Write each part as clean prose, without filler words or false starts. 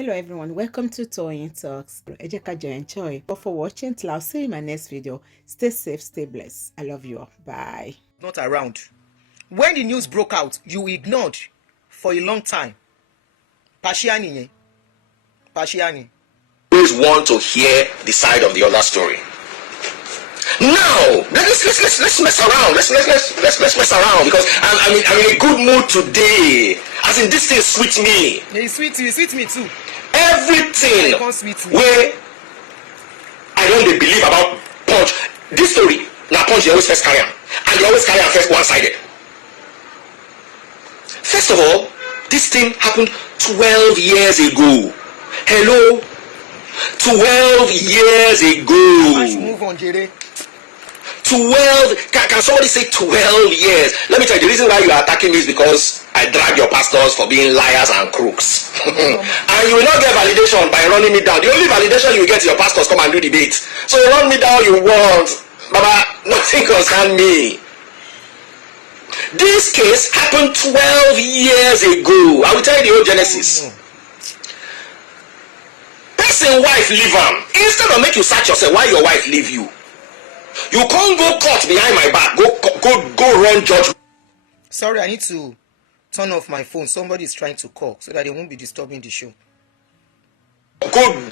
Hello everyone, welcome to Toyeen Talks. Enjoy. But for watching till I'll see you in my next video. Stay safe, stay blessed. I love you all. Bye. Not around. When the news broke out, you ignored for a long time. Pashiani. Always want to hear the side of the other story. Now, let's mess around. Let's mess around because I'm in a good mood today. As in, this thing sweets me. Yeah, it sweets me too. Everything where I don't believe about Punch. This story, now Punch they always first carry on, and they always carry on first one-sided. First of all, this thing happened 12 years ago. Hello, 12 years ago. I should move on, Jere. 12, can somebody say 12 years? Let me tell you, the reason why you are attacking me is because I drag your pastors for being liars and crooks. And you will not get validation by running me down. The only validation you will get is your pastors come and do debate. So you run me down you want. Baba, nothing concerns me. This case happened 12 years ago. I will tell you the whole genesis. Person wife leave him. Instead of make you search yourself why your wife leave you. You can't go court behind my back. Go run judgment. Sorry, I need to turn off my phone. Somebody is trying to call so that they won't be disturbing the show. Go.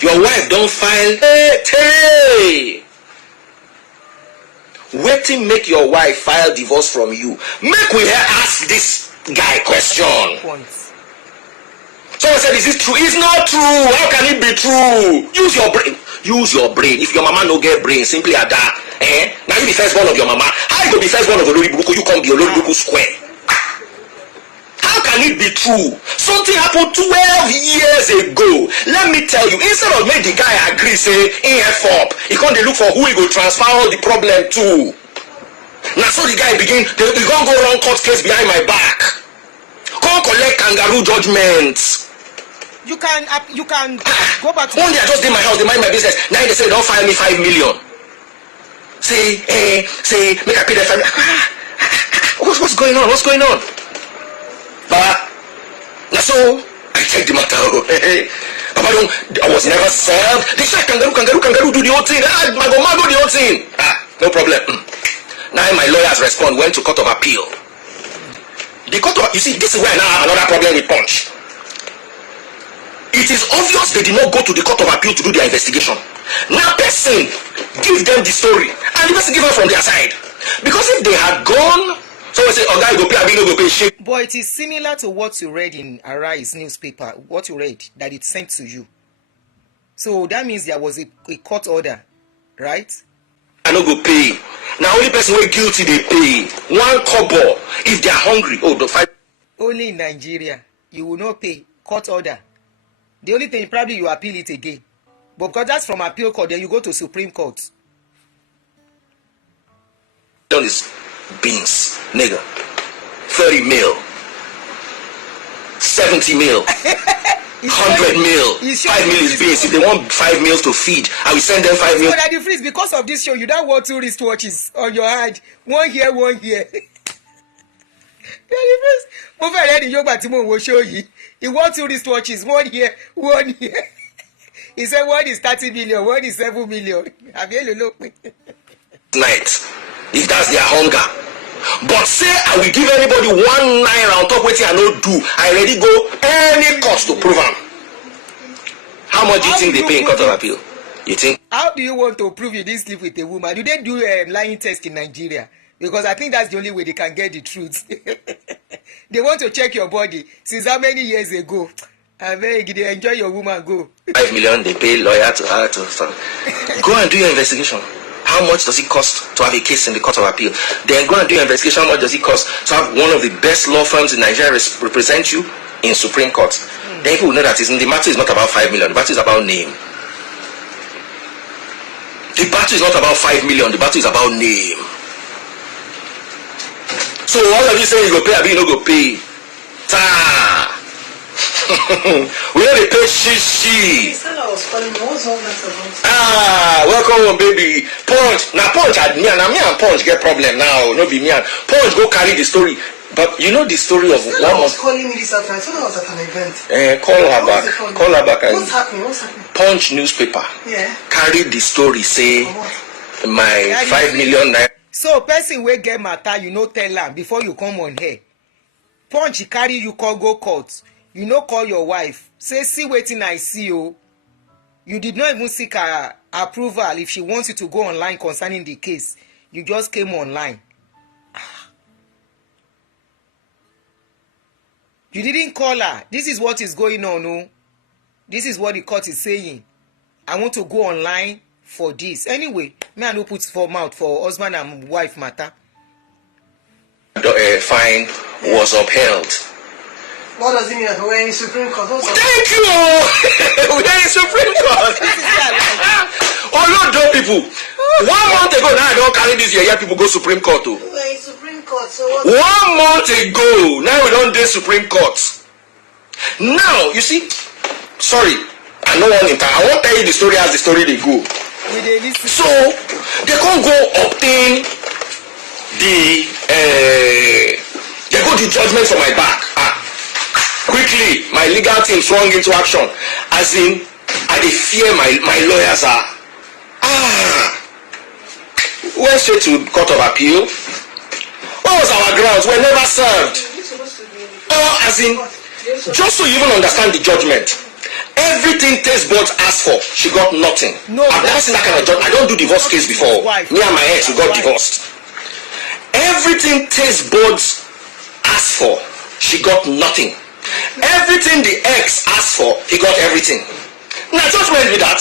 Your wife don't file. Hey. Waiting make your wife file divorce from you. Make we ask this guy question. Someone said, is it true? It's not true. How can it be true? Use your brain. Use your brain. If your mama no get brain, simply at that. Now you be first born of your mama. How you go be first born of Olori Buruku? You can't be Olori Buruku square. How can it be true? Something happened 12 years ago. Let me tell you, instead of make the guy agree, say, in F up, he can't look for who he will transfer all the problem to. Now so the guy begin, he can't go around court case behind my back. Can't collect kangaroo judgments. You can go back to one day I just did my house, they mind my business. Now they say don't file me 5 million. Say, make I pay the 5 million. What's going on? What's going on? But now so I check the matter. I was never served. They say kangaroo do the whole thing. Mago do the whole thing. No problem. Now my lawyers respond, went to court of appeal. The court of, you see, this is where now another problem with Punch. It is obvious they did not go to the court of appeal to do their investigation. Now person give them the story and the person give them from their side. Because if they had gone, someone say, oh guy go pay, I no go pay shit. But it is similar to what you read in Arise newspaper, what you read, that it sent to you. So that means there was a court order, right? I no go pay. Now only person who guilty they pay. 1 kobo. If they are hungry, the 5. Only in Nigeria, you will not pay court order. The only thing, probably you appeal it again. But because that's from appeal court, then you go to Supreme Court. Done is beans, nigga. 30 mil. 70 mil. 100 mil. 5 mil is beans. If they want 5 meals to feed, I will send them 5 meals. So DaddiFreeze, because of this show, you don't want 2 wristwatches on your hand. One here, one here. DaddiFreeze, mo fẹ́ rẹ́ ni yóò gbà tí mo wo show yìí. He wants 2 wristwatches, one here, one here. He said one is 30 million, one is 7 million. Night, if that's their hunger. But say I will give anybody 1 naira on top what I no do. I already go any cost to prove them. How much do you think they pay in court of appeal? You think? How do you want to prove you didn't sleep with a woman? Do they do a lying test in Nigeria? Because I think that's the only way they can get the truth. They want to check your body. Since how many years ago? I beg you, enjoy your woman, go. 5 million, they pay lawyer to her to start. Go and do your investigation. How much does it cost to have a case in the court of appeal? Then go and do your investigation. How much does it cost to have one of the best law firms in Nigeria represent you in Supreme Court? Then people will know that the matter is not about 5 million. The matter is about name. The battle is not about 5 million. The battle is about name. So all of you saying you go pay, I mean you no go pay. Ta. We know the pay she. I was calling me. What's all that about? Ah, welcome home, baby. Punch. Now Punch had me and Punch get problem now. No be me and Punch go carry the story. But you know the story of one was calling me this afternoon. I thought I was at an event. Call her back. Call her back. What's happening? What's happening? Punch newspaper. Yeah. Carry the story. Say my 5 million naira. So person wey get matter, you no tell am before you come on here. Punch carry you call go court. You no call your wife. Say see wetin I see o. You did not even seek her approval if she wants you to go online concerning the case. You just came online. You didn't call her. This is what is going on, no? This is what the court is saying. I want to go online for this. Anyway, me I no put for mouth for husband and wife matter. Fine was upheld. What does it mean that we're in Supreme Court? Thank you! We're in Supreme Court! Oh, no, don't people. 1 month ago, now I don't carry this year, people go Supreme Court too. We're in Supreme Court, so what? 1 month ago, now we don't do Supreme Court. Now, you see, sorry, I know one in time. I won't tell you the story as the story they go. So, they can't go obtain they go the judgment for my back. Quickly, my legal team swung into action. As in, I dey fear my lawyers are. Went straight to Court of Appeal. What was our grounds? We're never served. Or as in, just so you even understand the judgment. Everything taste buds asked for, she got nothing. No, I've never seen that kind of judgment. I don't do divorce case before. Me and my ex, we got divorced. Everything taste buds asked for, she got nothing. Everything the ex asked for, he got everything. Now judgment with that.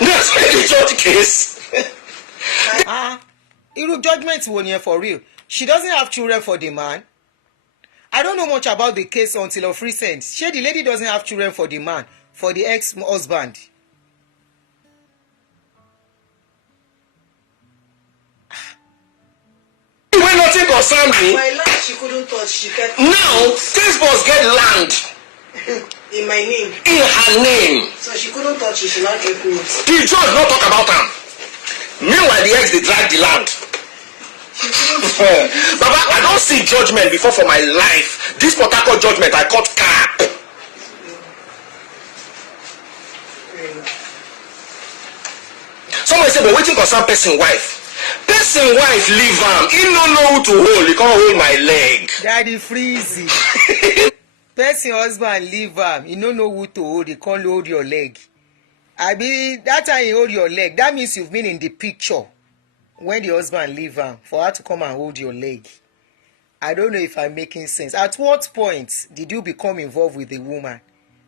That's why the judge case. Iru judgment won here for real. She doesn't have children for the man. I don't know much about the case until of recent. She, the lady doesn't have children for the man, for the ex-husband. When nothing concerned me. My land she couldn't touch. She kept. Now, this boss get land. In my name. In her name. So she couldn't touch it. She not get it. The judge not talk about them. Meanwhile, the ex they drag the land. Baba, I don't see judgment before for my life. This Port Harcourt judgment, I caught cap. Somebody say, but waiting for some person wife. Person wife leave am. He no know who to hold. He can't hold my leg. DaddiFreeze. Person husband leave am. He no know who to hold. He can't hold your leg. I mean, that time he hold your leg, that means you've been in the picture. When the husband leave her, for her to come and hold your leg. I don't know if I'm making sense. At what point did you become involved with the woman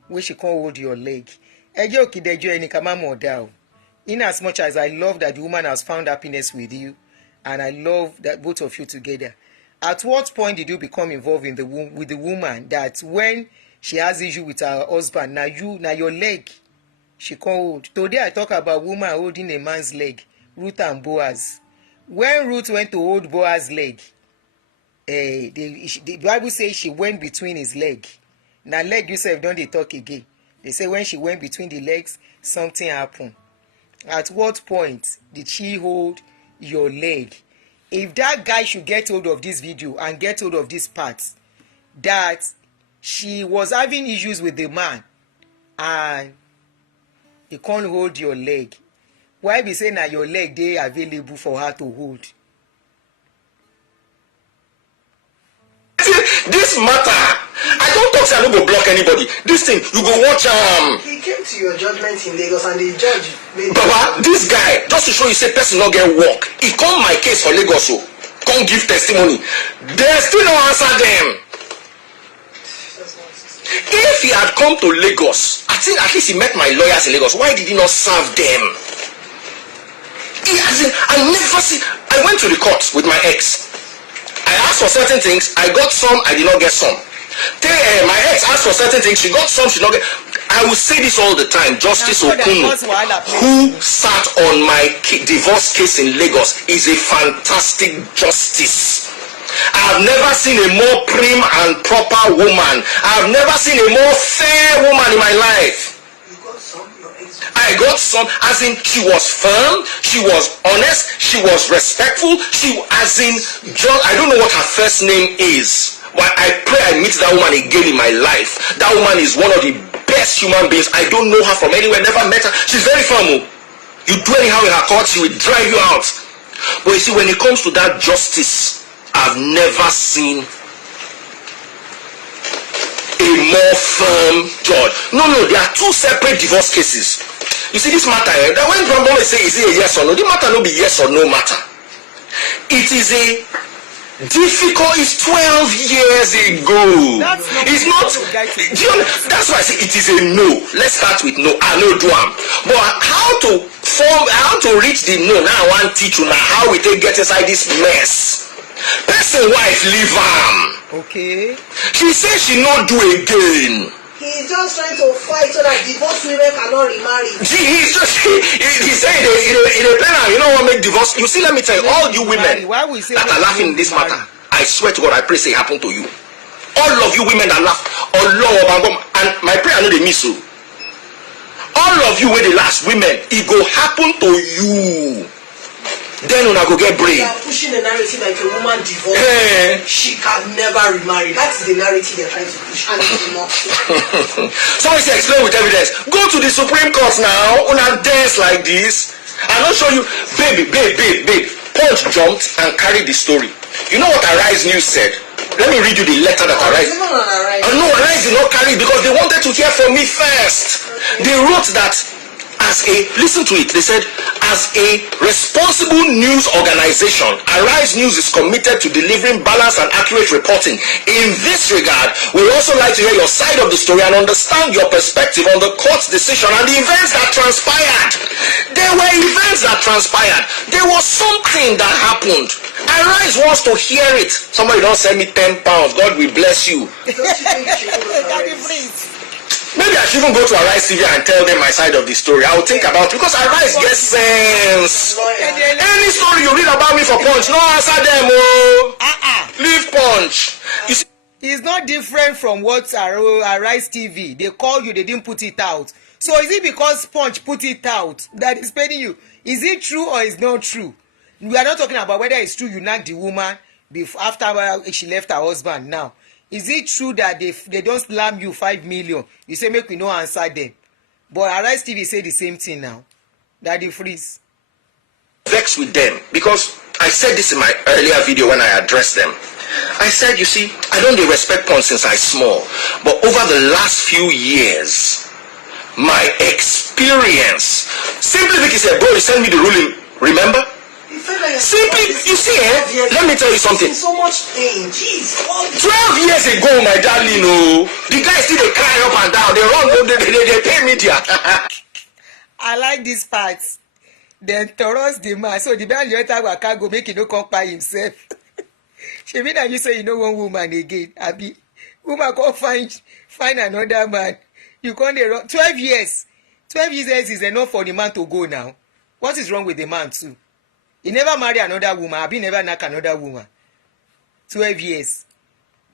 when she can't hold your leg? In as much as I love that the woman has found happiness with you, and I love that both of you together, at what point did you become involved in with the woman that when she has issue with her husband, now your leg, she can't hold? Today I talk about woman holding a man's leg. Ruth and Boaz. When Ruth went to hold Boaz's leg, the Bible says she went between his leg. Now leg yourself don't they talk again. They say when she went between the legs, something happened. At what point did she hold your leg? If that guy should get hold of this video and get hold of this part, that she was having issues with the man and he can't hold your leg, why be saying that your leg they available for her to hold? This matter, I don't talk say I don't go block anybody. This thing, you go watch He came to your judgment in Lagos and the judge made Baba, this guy, just to show you say person not get work. He come my case for Lagos, so come give testimony. They still don't answer them. If he had come to Lagos, I think at least he met my lawyers in Lagos. Why did he not serve them? I went to the court with my ex. I asked for certain things. I got some. I did not get some. My ex asked for certain things. She got some. She did not get. I will say this all the time. Justice Okunu, who sat on my divorce case in Lagos, is a fantastic justice. I've never seen a more prim and proper woman. I've never seen a more fair woman in my life. I got some, as in she was firm, she was honest, she was respectful, I don't know what her first name is. But I pray I meet that woman again in my life. That woman is one of the best human beings. I don't know her from anywhere, never met her. She's very firm. You do anyhow in her court, she will drive you out. But you see, when it comes to that justice, I've never seen a more firm judge. No, there are two separate divorce cases. You see this matter, that when people say, is it a yes or no? The matter no be yes or no matter. It is a difficult, it's 12 years ago. It's not, that's why I say it is a no. Let's start with no. I know do am. But how to reach the no, now I want to teach you now how we take get inside this mess. Person wife leave am. Okay. She says she not do again. He's just trying to fight so that divorced women cannot remarry. He said in a plan, you know what make divorce. You see, let me tell you, all you women that are laughing in this matter, I swear to God, I pray say happen to you. All of you women that laugh, and my prayer I know they miss you. All of you with the last women, it go happen to you. Then when I go get brave. They are pushing the narrative like a woman divorced. She can never remarry. That's the narrative they're trying to push. And it's not. So I say explain with evidence. Go to the Supreme Court now. Una dance like this. I'm not show you. Babe. Punch jumped and carried the story. You know what Arise News said? Let me read you the letter that Arise. No, Arise did not carry it because they wanted to hear from me first. Okay. They wrote that listen to it, they said, as a responsible news organization, Arise News is committed to delivering balanced and accurate reporting. In this regard, we would also like to hear your side of the story and understand your perspective on the court's decision and the events that transpired. There were events that transpired. There was something that happened. Arise wants to hear it. Somebody don't send me £10. God will bless you. DaddiFreeze. Maybe I should even go to Arise TV and tell them my side of the story. I will think about it because Arise gets sense. Any story you read about me for Punch, no answer them. Leave Punch. You see, it's not different from what Arise TV. They call you, they didn't put it out. So is it because Punch put it out that is paying you? Is it true or is not true? We are not talking about whether it's true you knocked the woman after she left her husband now. Is it true that they don't slam you 5 million? You say make we no answer them. But Arise TV say the same thing now. DaddiFreeze. Vex with them because I said this in my earlier video when I addressed them. I said, you see, I don't respect porn since I small, but over the last few years, my experience. Simply because he said, bro, he sent me the ruling. Remember? Simply, you see, let me tell you something. So much pain, jeez. 12 years ago, my darling, the guys still they cry up and down. They run, they pay media. I like this part. Then Taurus the man. So the man later will go make him no come by himself. She mean that you say you know one woman again. Abi, woman go find another man. You can't run 12 years. 12 years is enough for the man to go now. What is wrong with the man too? He never marry another woman. Abi never knock another woman. 12 years.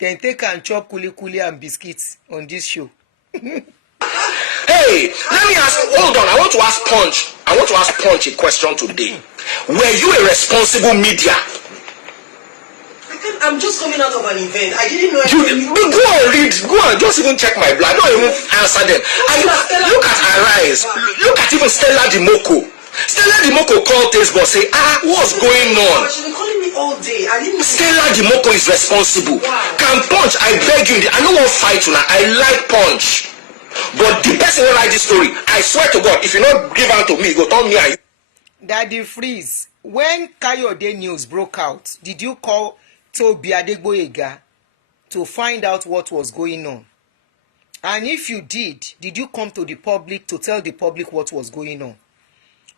Then take and chop kuli and biscuits on this show. Hey, let me ask, hold on, I want to ask Punch a question today. Were you a responsible media? I'm just coming out of an event. I didn't know anything. Go and read, go and just even check my blood. Don't even answer them. Look at Arise. Look at even Stella Dimoko. Stella Dimoko called Tastebot say, what's going on? She's been calling me all day. I didn't know. Stella Dimoko is responsible. Wow. Can Punch, I beg you, I don't want to fight tonight. I like Punch. But the person who write this story, I swear to God, if you not give out to me, go tell me. DaddiFreeze, when Kayode news broke out, did you call Toby Adegboyega to find out what was going on? And if you did you come to the public to tell the public what was going on?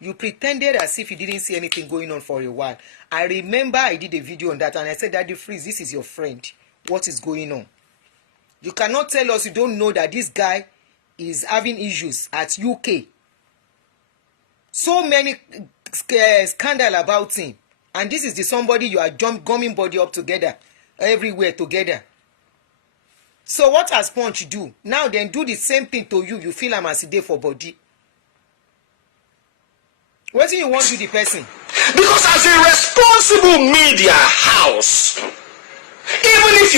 You pretended as if you didn't see anything going on for a while. I remember I did a video on that and I said, DaddiFreeze, this is your friend. What is going on? You cannot tell us you don't know that this guy is having issues at UK. So many scandal about him. And this is the somebody you are gumming body up together. everywhere together. So what has Punch do? Now then do the same thing to you. You feel am as e dey for body. What do you want to the person? Because as a responsible media house, even if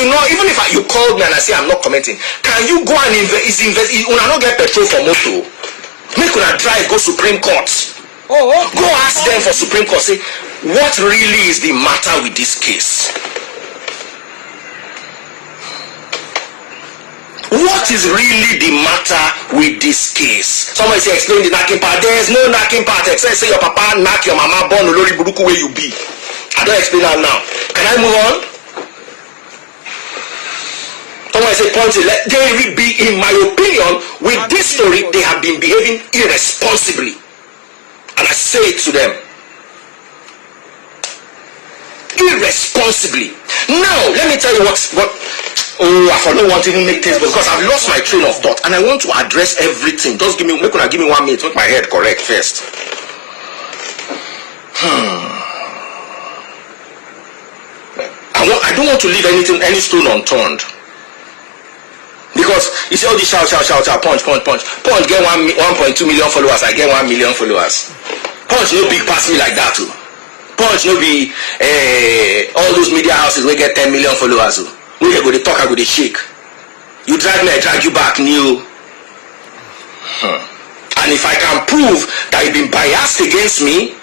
you called me and I say I'm not commenting, can you go and invest? Una not get petrol for motor. Make una drive go Supreme Court. Go ask them for Supreme Court. Say what really is the matter with this case? What is really the matter with this case? Somebody say explain the knacking part. There is no knacking part except say your papa knock your mama born olori buruku where you be. I don't explain that now. Can I move on? Somebody say Punch, they be, in my opinion, with this story, they have been behaving irresponsibly. And I say it to them. Irresponsibly. Now, let me tell you what I don't want to even make things because I've lost my train of thought and I want to address everything. Just give me 1 minute, make my head correct first. I don't want to leave any stone unturned. Because you see all this shout, Punch. Punch get 1.2 million followers, I get 1 million followers. Punch no big pass me like that too. Punch no be all those media houses we get 10 million followers. We go to talk, I go to shake. You drag me, I drag you back new. And if I can prove that you've been biased against me,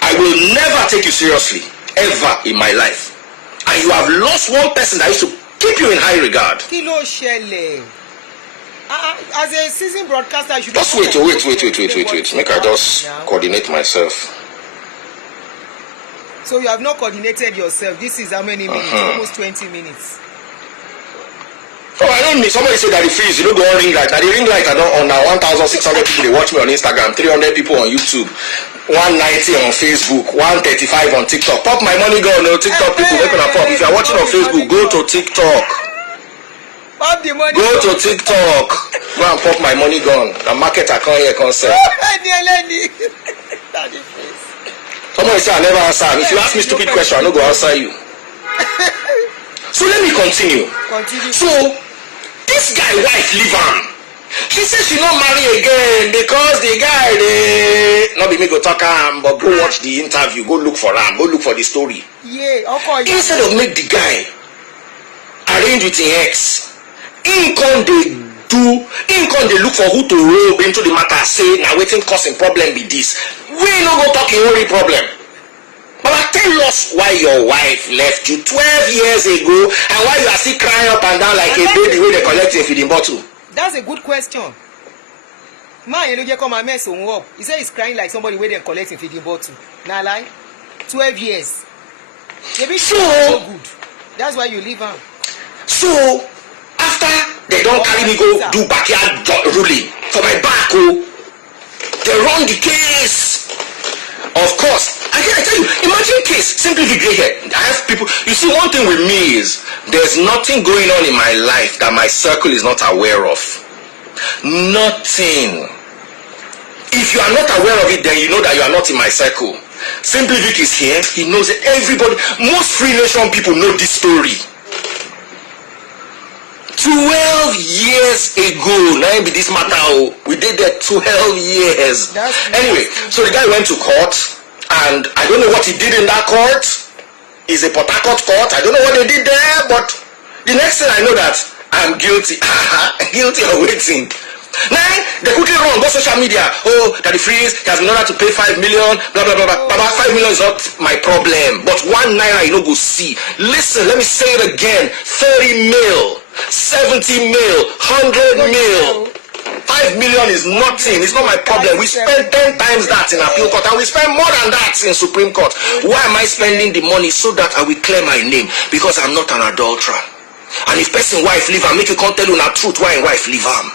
I will never take you seriously, ever in my life. And you have lost one person that used to keep you in high regard. Kilo Shele. As a seasoned broadcaster, you should just wait. Make I just coordinate myself. So you have not coordinated yourself. This is how many minutes? Almost 20 minutes. Oh, I don't mean somebody said DaddiFreeze, you know, go on ring light. Now the ring light I don't on now 1,600 people they watch me on Instagram, 300 people on YouTube, 190 on Facebook, 135 on TikTok. Pop my money go no TikTok people, make gonna pop. If you're watching on Facebook, go to TikTok. Pop the money. Go to TikTok. Go and pop my money gun. The market I can't hear concept. Somebody say I never answer. If you ask me stupid question, I no go answer you. So let me continue. So this guy wife leave him. She says she not marry again because the guy they not be me go talk him, but go watch the interview, go look for him, go look for the story. Yeah, okay. Instead of make the guy arrange with his ex, in con they look for who to robe into the matter. Say now waiting causing problem with this. We no go talking only problem. But tell us why your wife left you 12 years ago and why you are still crying up and down like a baby when they collect a feeding bottle. That's a good question. Man, you know, you come and mess him up. He said he's crying like somebody where they collect a feeding bottle. Now lie. 12 years. Maybe so good. That's why you leave him. So after they don't carry me go do backyard ruling for my back, they run the case. Of course, I tell you, imagine case, simply the gray hair. I have people, you see, one thing with me is, there's nothing going on in my life that my circle is not aware of. Nothing. If you are not aware of it, then you know that you are not in my circle. Simply Vic is here, he knows it. Everybody, most Free Nation people know this story. 12 years ago, now be this matter, we did that 12 years. Anyway, so the guy went to court, and I don't know what he did in that court. It's a Port Harcourt court. I don't know what they did there, but the next thing I know that I'm guilty. Guilty of waiting. Now, they quickly run, go social media. Oh, DaddiFreeze, he has been ordered to pay 5 million, blah, blah, blah, blah. Baba, 5 million is not my problem. But 1 naira, you know, go see. Listen, let me say it again. 30 mil. 70 mil, 100 mil, 5 million is nothing. It's not my problem. We spend 10 times that in appeal court and we spend more than that in Supreme Court. Why am I spending the money? So that I will clear my name, because I'm not an adulterer. And if person wife leave and make you can't tell you the truth why wife leave him.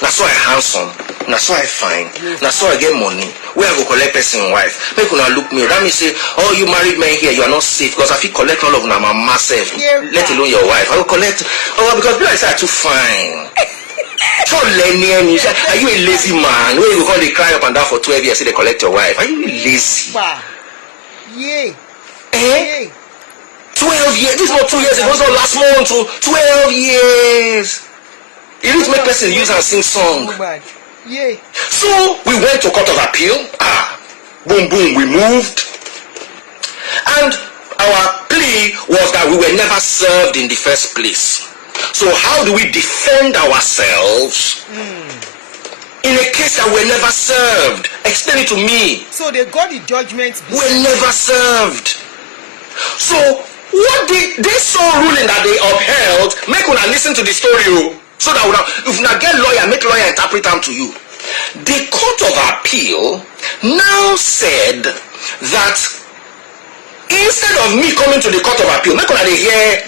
That's why I handsome. That's why I fine. That's why I get money. Where I go collect person wife. Make una look me. That means say, oh, you married men here, you are not safe. Because if you collect all of them, I'm myself. Let alone your wife. I will collect. Oh, because people say I'm too fine. So Lenny, are you a lazy man? Where you go they cry up and down for 12 years, say they collect your wife? Are you lazy? Yeah. Hey. 12 years. This is not 2 years ago. It was not last month. So 12 years. It didn't make person use and sing song. Yay. So we went to court of appeal. Boom, boom, we moved. And our plea was that we were never served in the first place. So how do we defend ourselves in a case that we're never served? Explain it to me. So they got the judgment. We're never served. So what they saw ruling that they upheld, make una listen to the story, so that if una get lawyer, make lawyer interpret them to you. The Court of Appeal now said that instead of me coming to the Court of Appeal, make una dey hear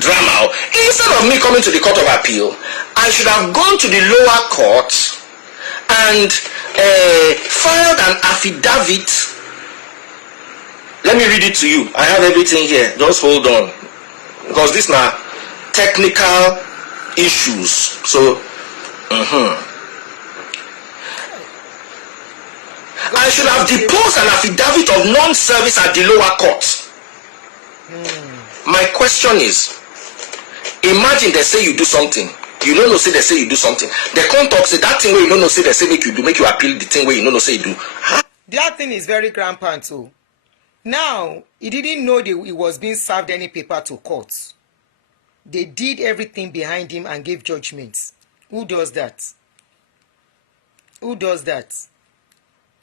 drama. Instead of me coming to the Court of Appeal, I should have gone to the lower court and filed an affidavit. Let me read it to you. I have everything here. Just hold on, because these are technical issues. So, I should have deposed an affidavit of non-service at the lower court. My question is, imagine they say you do something, you don't know, say they say you do something. They come talk, say that thing where you don't know, say they say make you do, make you appeal the thing where you don't know, say you do. That thing is very rampant too. Now, he didn't know he was being served any paper to court. They did everything behind him and gave judgments. Who does that? Who does that?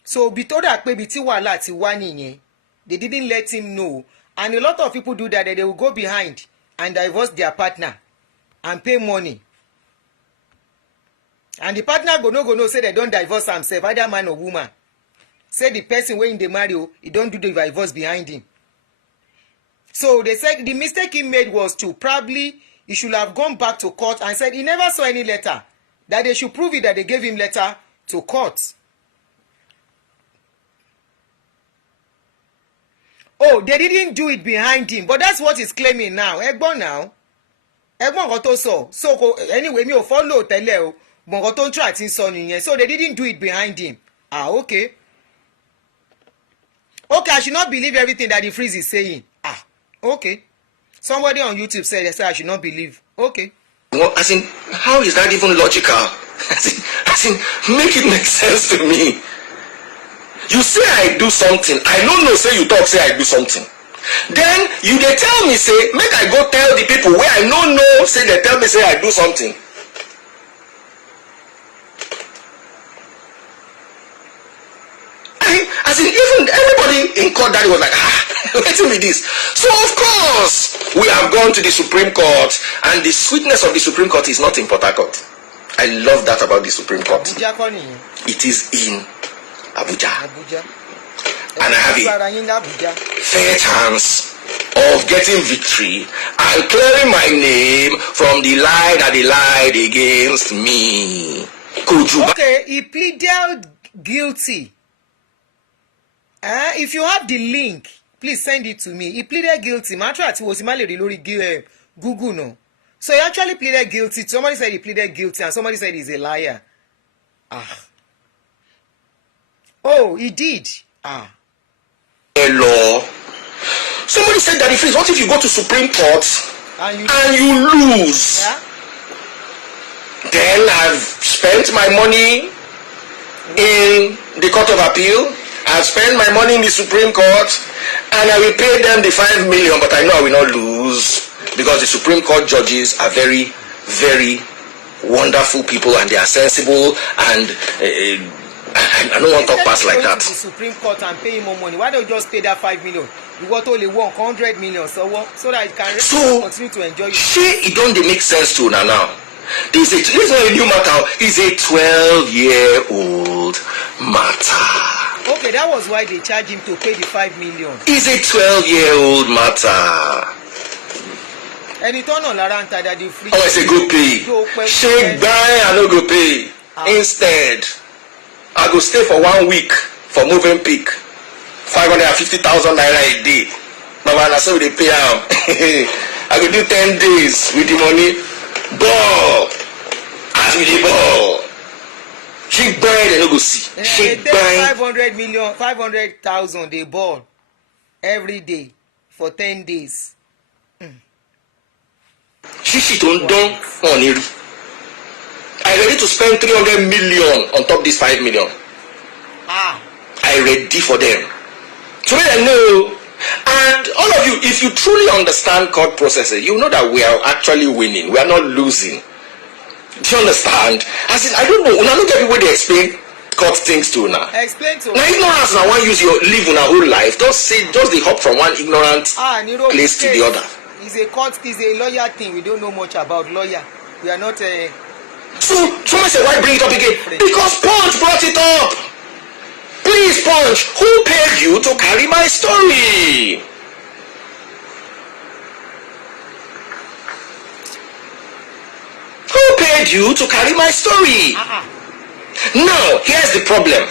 So, bitoda pe biti wala ti wa niyen, they didn't let him know. And a lot of people do that, they will go behind and divorce their partner and pay money. And the partner go no say they don't divorce themselves, either man or woman. Say the person when they marry, he don't do the divorce behind him. So they said the mistake he made was to probably he should have gone back to court and said he never saw any letter. That they should prove it that they gave him letter to court. Oh, they didn't do it behind him, but that's what he's claiming now. Egbon now. Egbon nkan tó sọ. So anyway, mi ò follow tẹ́lẹ̀ o. But nkan tó ń try àti sọ nìyẹn. So they didn't do it behind him. Okay. Okay, I should not believe everything that DaddiFreeze is saying. Okay. Somebody on YouTube said I should not believe. Okay. Well, as in, how is that even logical? As in, make it make sense to me. You say I do something, I don't know, say you talk, say I do something. Then you they tell me, say, make I go tell the people where I don't know, say they tell me, say I do something. As in, even everybody in court that was like, waiting with this. So of course, we have gone to the Supreme Court, and the sweetness of the Supreme Court is not in Port Harcourt. I love that about the Supreme Court. It is in Abuja. And I have a fair chance of getting victory and clearing my name from the lie that they lied against me. Okay, he pleaded guilty. If you have the link, please send it to me. He pleaded guilty. Google no. So he actually pleaded guilty. Somebody said he pleaded guilty and somebody said he's a liar. Oh, he did. Law. Somebody said DaddiFreeze, what if you go to Supreme Court and you lose? Yeah? Then I've spent my money in the Court of Appeal. I've spent my money in the Supreme Court, and I will pay them the 5 million, but I know I will not lose because the Supreme Court judges are very, very wonderful people, and they are sensible, and I don't want to talk past like that. To the Supreme Court and pay him more money. Why don't you just pay that 5 million? You got only 100 million, so that it can continue to enjoy it. It don't make sense to now. This is not a new matter. It's a 12-year-old matter. Okay, that was why they charged him to pay the 5 million. It's a 12-year-old matter. And it turned on Laranta that the free. Oh, it's a good pay. Shake buy and no go pay. Instead, I go stay for 1 week for moving peak. 550,000 naira a day. Mama, I say they pay out. I go do 10 days with the money. Ball. As with the ball. She buy they no go see. She buy 500,000 they ball every day. for 10 days. Shishi don't on. I ready to spend 300 million on top this 5 million. I ready for them. So I know. And all of you, if you truly understand court processes, you know that we are actually winning. We are not losing. Do you understand? As in, I don't know. When I look at people, they explain court things to now. Explain to now. Ignorance now one use your live in our whole life. Just they hop from one ignorant place to the other. It's a court, it's a lawyer thing. We don't know much about lawyer. We are not a. So someone said, why bring it up again? Because Punch brought it up. Please, Punch, who paid you to carry my story? Who paid you to carry my story? Now, here's the problem.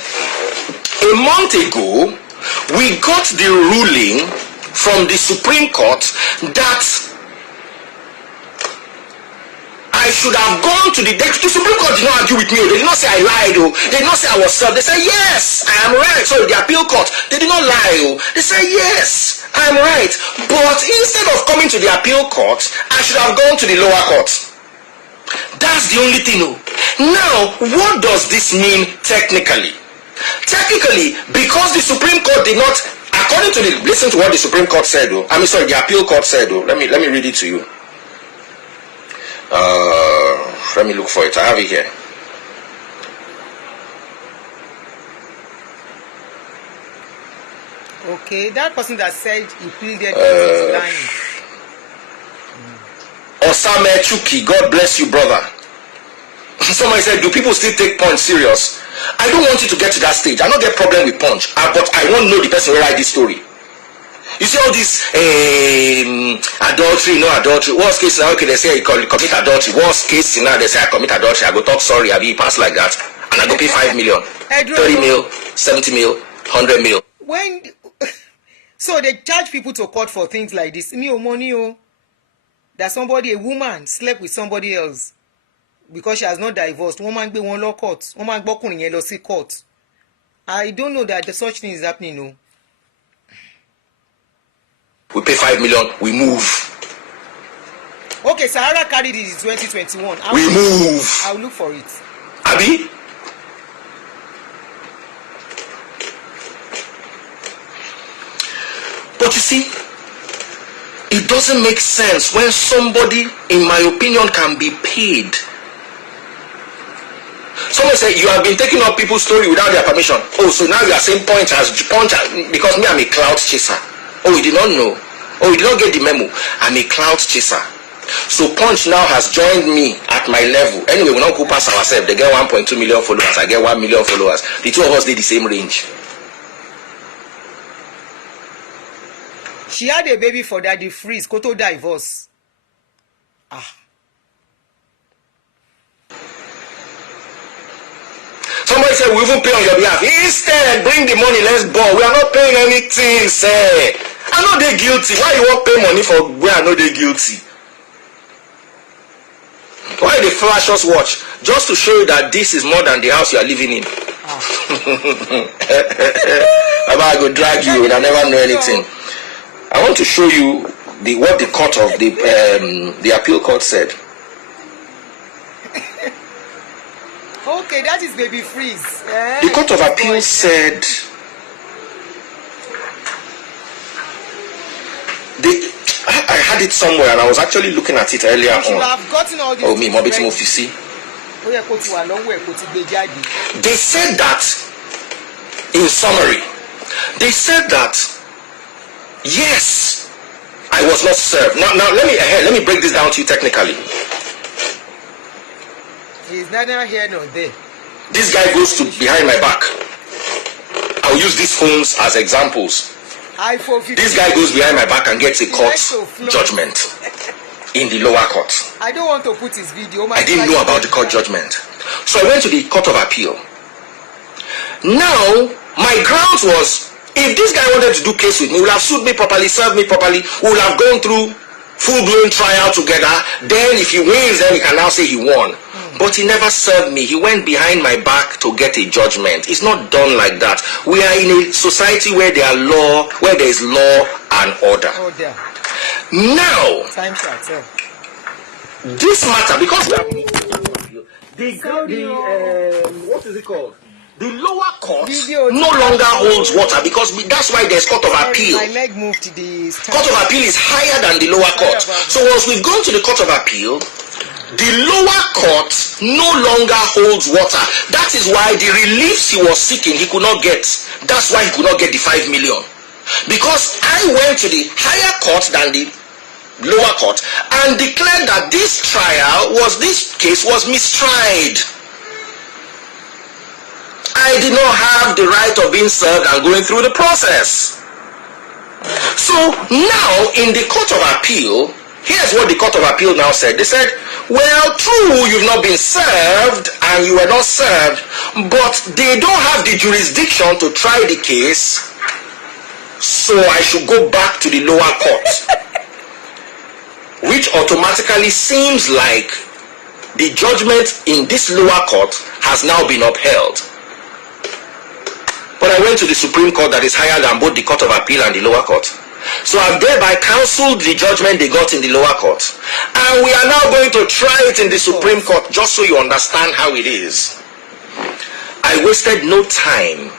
A month ago, we got the ruling from the Supreme Court that I should have gone to the Supreme Court. Did not argue with me. They did not say I lied. They did not say I was self. They said yes, I am right. So the appeal court, they did not lie. They said yes, I am right. But instead of coming to the appeal court, I should have gone to the lower court. That's the only thing. Now, what does this mean technically? Technically, because the Supreme Court did not, according to the, listen to what the Supreme Court said. The appeal court said. Let me read it to you. Let me look for it. I have it here. Okay, that person that said he pleaded is lying. Osame Chuki, God bless you, brother. Somebody said, do people still take Punch serious? I don't want you to get to that stage. I don't get problem with Punch, but I won't know the person who write this story. You see all this adultery, no adultery. Worst case now, okay, they say you commit adultery. Worst case now, they say I commit adultery. I go talk sorry, I be pass like that, and I go pay 5 million, 30 mil, 70 mil, 100 mil. When so they charge people to court for things like this. Money, that somebody, a woman, slept with somebody else because she has not divorced. Woman be one law court. Woman bokunin yellow see court. I don't know that the such thing is happening. No. We pay 5 million, we move. Okay, Sahara carried it in 2021. We move. I'll look for it. Abi? But you see, it doesn't make sense when somebody, in my opinion, can be paid. Someone said, you have been taking up people's story without their permission. Oh, so now you are saying Punch, because me, I'm a clout chaser. Oh, you did not know. Oh, you did not get the memo. I'm a clout chaser. So Punch now has joined me at my level. Anyway, we don't go past ourselves. They get 1.2 million followers. I get 1 million followers. The two of us did the same range. She had a baby for DaddiFreeze. Koto divorce. Somebody said, we even pay on your behalf. Instead, bring the money, let's ball. We are not paying anything, sir. I know they're guilty. Why you won't pay money for where I know they're guilty? Why they flash us watch? Just to show you that this is more than the house you are living in. I go drag you and I never know anything. I want to show you what the court of the appeal court said. Okay, that is baby freeze. The court of appeal said I had it somewhere and I was actually looking at it earlier on. Have gotten all this. Oh, me, Mobit Mofisi. They said that, in summary, they said that, yes, I was not served. Now let me break this down to you technically. He's neither here nor there. This guy goes to behind my back. I'll use these phones as examples. This guy goes behind my back and gets a court judgment in the lower court. I don't want to put his video. I didn't know about the court judgment. So I went to the court of appeal. Now, my grounds was, if this guy wanted to do case with me, he would have sued me properly, served me properly, we would have gone through full-blown trial together. Then if he wins, then he can now say he won. But he never served me. He went behind my back to get a judgment. It's not done like that. We are in a society where there is law and order. Now, this matter, because what is it called? The lower court no longer holds water, because that's why there's court of appeal. My leg moved to the Court of appeal is higher than the lower court. So once we've gone to the court of appeal, the lower court no longer holds water. That is why the reliefs he was seeking, he could not get. That's why he could not get the 5 million. Because I went to the higher court than the lower court and declared that this case was mistried. I did not have the right of being served and going through the process. So now in the court of appeal, here's what the court of appeal now said. They said, well, true, you've not been served and you were not served, but they don't have the jurisdiction to try the case, so I should go back to the lower court. Which automatically seems like the judgment in this lower court has now been upheld. But I went to the Supreme Court that is higher than both the Court of Appeal and the lower court. So I've thereby cancelled the judgment they got in the lower court. And we are now going to try it in the Supreme Court, just so you understand how it is. I wasted no time.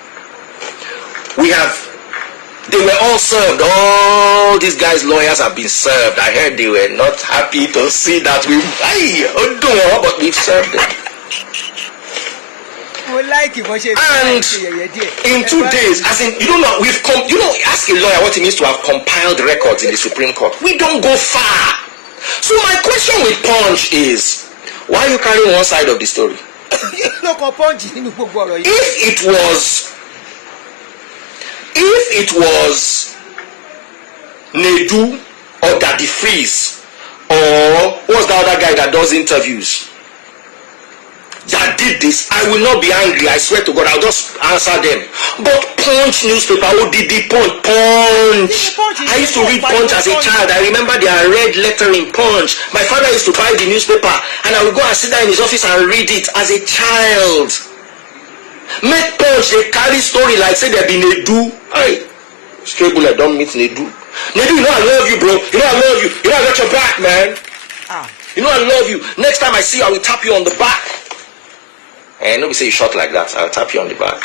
They were all served. All these guys' lawyers have been served. I heard they were not happy to see that but we've served them. And in 2 days, as in, ask a lawyer what it means to have compiled records in the Supreme Court. We don't go far. So my question with Punch is, why are you carrying one side of the story? If it was Nedu or DaddiFreeze, or what's the other guy that does interviews that did this, I will not be angry. I swear to God, I'll just answer them. But Punch newspaper, Punch. I used to read Punch as a child. I remember their red letter in Punch. My father used to buy the newspaper and I would go and sit down in his office and read it as a child. Make Punch, they carry story like say they be Nedu. Hey, straight bullet, don't meet Nedu. Nedu, you know I love you, bro. You know I love you. You know I got your back, man. You know I love you. Next time I see you, I will tap you on the back. And nobody say you shot like that. I'll tap you on the back.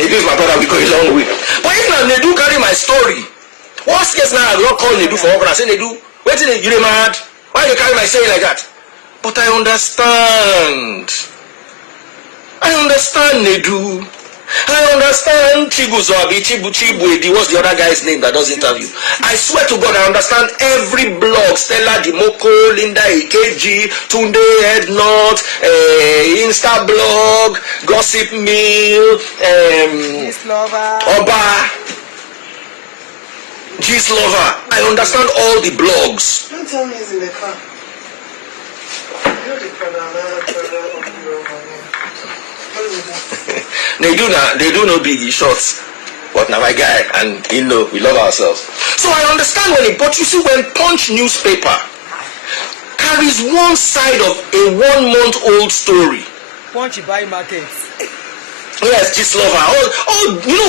Nedu is my brother, we go a long way. But if now Nedu carry my story, worst case now I will not call Nedu for over and say, Nedu, wait till you mad. Why you carry my story like that? But I understand. I understand Nedu. I understand Chibuzobi, Chibuedi, what's the other guy's name that does interview? I swear to God, I understand every blog, Stella Dimoko, Linda Ikeji, Tunde Headnot, Insta blog, Gossip Mill, Oba, G-Lover. I understand all the blogs. Don't tell me he's in the car. They do no biggie shots, but now my guy, and we love ourselves. So I understand but you see, when Punch newspaper carries one side of a 1 month old story, Punch buy markets. yes, just lover.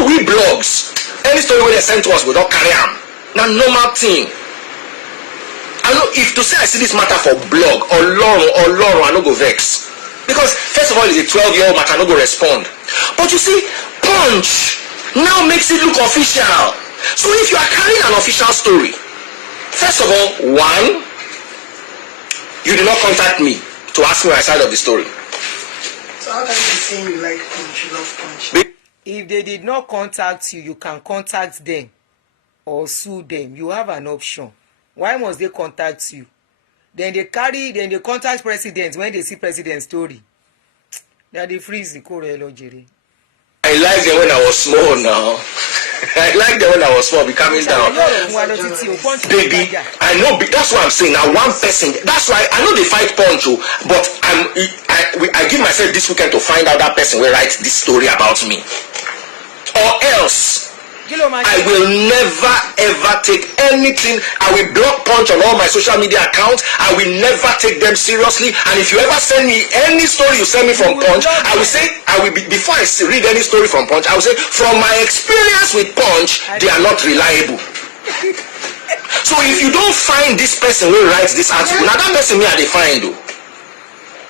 We blogs, any story where they send to us, we don't carry them. Now normal thing. I know if to say I see this matter for blog or Loro, I no go vex. Because first of all, it's a 12-year-old matter, I no go respond. But you see, Punch now makes it look official. So if you are carrying an official story, first of all, one, you did not contact me to ask me my side of the story. So how can you be saying you like Punch, you love Punch? If they did not contact you, you can contact them or sue them. You have an option. Why must they contact you? Then they contact president when they see president's story. DaddiFreeze the Jerry. I liked them when I was small now. I liked them when I was small, be coming down. Baby, I know, that's what I'm saying. Now one person, that's why I know they fight Punch, but I give myself this weekend to find out that person will write this story about me. Or else, I will never ever take anything. I will block Punch on all my social media accounts. I will never take them seriously. And if you ever send me any story you send me from Punch, I will say, before I read any story from Punch, I will say, from my experience with Punch, they are not reliable. So if you don't find this person who writes this article, now that person me I define though.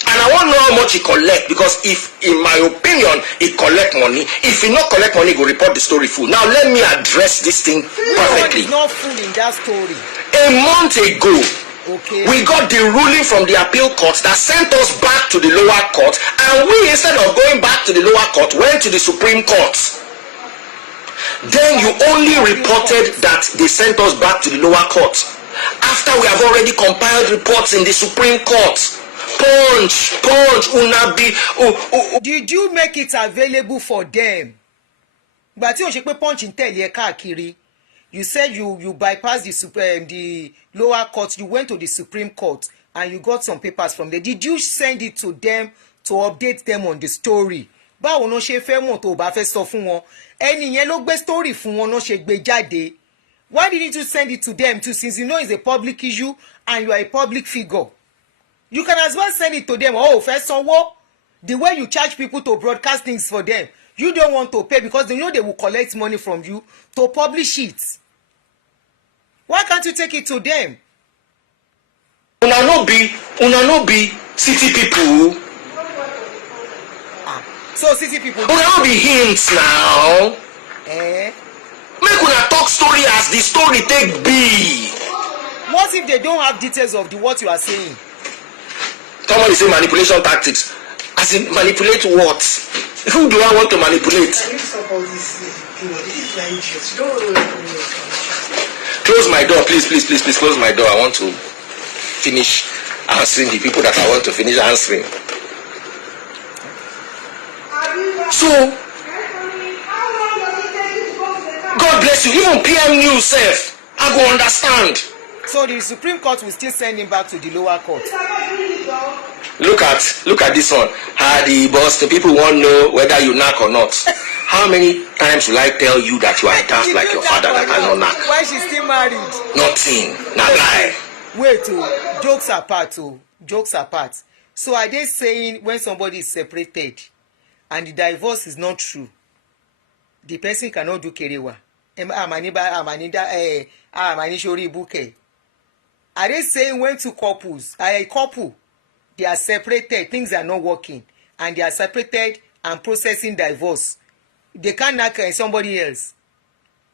And I want to know how much he collect, because if, in my opinion, he collect money, if he not collect money, he go report the story full. Now let me address this thing perfectly. It's not full in that story. A month ago, okay, we got the ruling from the appeal court that sent us back to the lower court, and we, instead of going back to the lower court, went to the Supreme Court. Then you only reported that they sent us back to the lower court after we have already compiled reports in the Supreme Court. Punch, Unabi. Did you make it available for them? But you say Punch in tell you káàkiri. You said you bypassed the lower court, you went to the Supreme Court and you got some papers from there. Did you send it to them to update them on the story? Báwo no ṣe fẹ́ mọ̀ tó bá fẹ́ sọ fún wọn? Ẹni yẹn ló gbé story fún wọn no ṣe gbé jáde. Why didn't you send it to them too, since you know it's a public issue and you are a public figure? You can as well send it to them. Oh, first sanwó. The way you charge people to broadcast things for them, you don't want to pay because they know they will collect money from you to publish it. Why can't you take it to them? Una no be city people. So city people. Una no be hints now. Eh? Make una talk story as the story take be. What if they don't have details of what you are saying? Somebody say manipulation tactics. As in manipulate what? Who do I want to manipulate? Close my door, please, close my door. I want to finish answering the people that I want to finish answering. So, God bless you. Even PM News self, I go understand. So the Supreme Court will still send him back to the lower court. Look at this one. The boss, the people want to know whether you knack or not. How many times will I tell you that you are daft like your father that I don't knack? Why she's still married? Nothing. Not lie. Wait, jokes apart. So are they saying when somebody is separated and the divorce is not true, the person cannot do kerewa? Are they saying when two couples, a couple, they are separated, things are not working, and they are separated and processing divorce, they can't knock somebody else?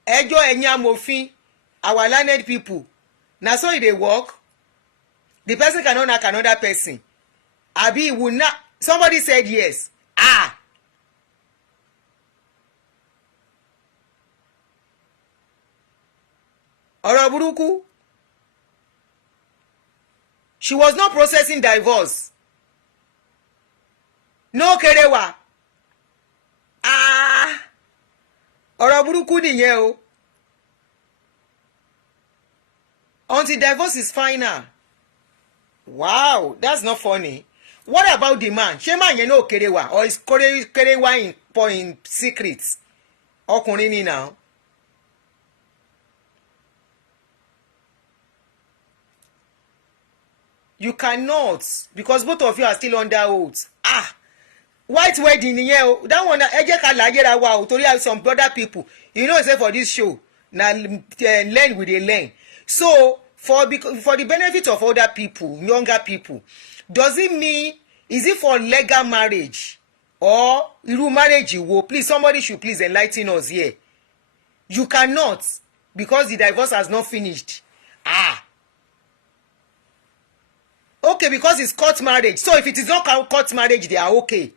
Ejo enya mofin, our learned people, now so they work. The person cannot knock another person. Abi will not. Somebody said yes. Ọ̀rọ̀ burúkú. She was not processing divorce. No kerewa. Ọ̀rọ̀ burúkú nìyẹn o. Until divorce is final. Wow, that's not funny. What about the man? Ṣé man yẹn no kerewa, or is kerewa in secret? Ọkùnrin ni now. You cannot, because both of you are still under oath. White wedding nìyẹn o. That one ẹ jẹ́ ká láyéra wa o, torí some brother people, you know, say for this show na learn we dey learn. So for the benefit of other people, younger people, does it mean, is it for legal marriage or irú marriage wo? Please, somebody should please enlighten us here. You cannot, because the divorce has not finished. Okay, because it's court marriage. So if it is not court marriage, they are okay.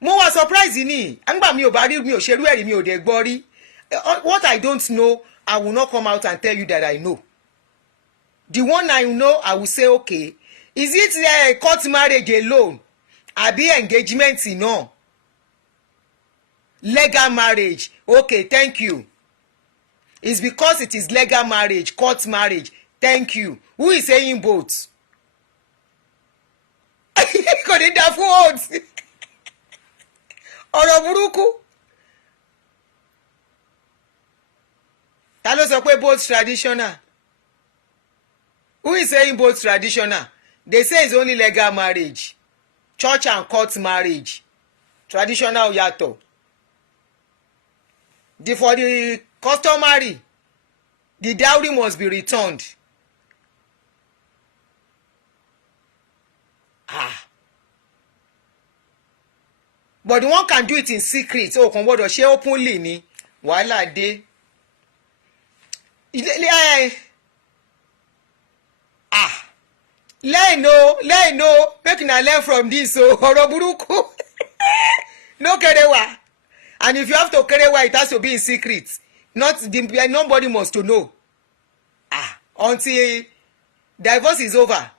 Mo wa surprise ni. Angba mi ò bá rí mi ò ṣerú ẹ̀rí mi ò dé gbọ́ rí. What I don't know, I will not come out and tell you that I know. The one I know, I will say, okay, is it a court marriage alone? Àbí engagement no? Legal marriage. Okay, thank you. It's because it is legal marriage, court marriage. Thank you. Who is saying both? Kò ní dá fún oath. Ọ̀rọ̀ burúkú. Ta ló sọ pé both traditional? Who is saying both traditional? They say it's only legal marriage. Church and court marriage. Traditional yàtọ̀. For the customary, the dowry must be returned. But one can do it in secret. So kàn gbọ́dọ̀ ṣe openly ni. Wàhálà dé. Learn no, make una learn from this. So ọ̀rọ̀ burúkú. No kerewa. And if you have to kerewa, it has to be in secret. Nobody must to know. Until divorce is over.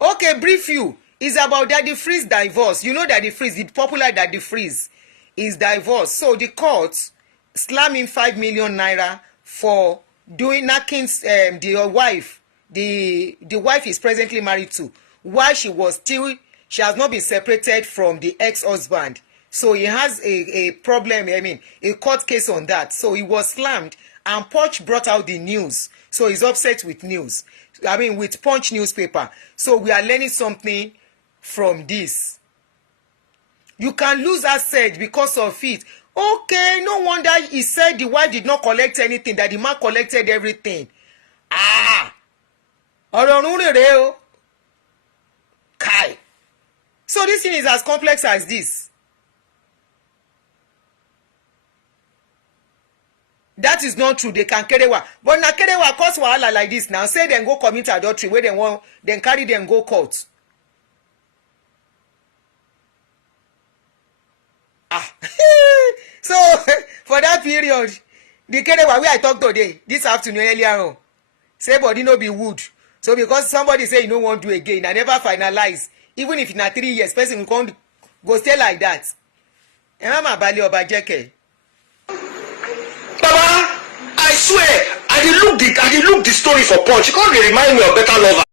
Okay, brief you. It's about DaddiFreeze divorce. You know DaddiFreeze, the popular DaddiFreeze is divorced. So the court slammed him 5 million naira for doing knacking the wife. The wife is presently married to. While she has not been separated from the ex-husband. So he has a problem, a court case on that. So he was slammed, and Punch brought out the news. So he's upset with news. With Punch newspaper. So we are learning something from this. You can lose asset because of it. Okay, no wonder he said the wife did not collect anything, that the man collected everything. Ọ̀rọ̀ ọ̀run rèé o. Kai. So this thing is as complex as this. That is not true. They can carry wa. But na carry wa cause wahala like this now. Say dem go commit adultery where dem want, then carry them go court. So for that period, the carry wa wey I talk today, this afternoon earlier on, say body no be wood. So because somebody say you no wan do again, I never finalize. Even if na 3 years, person go stay like that. Mama Bali Oba Jeke. Baba, I swear, I dey look the story for Punch. You can't remind me of Better Lover.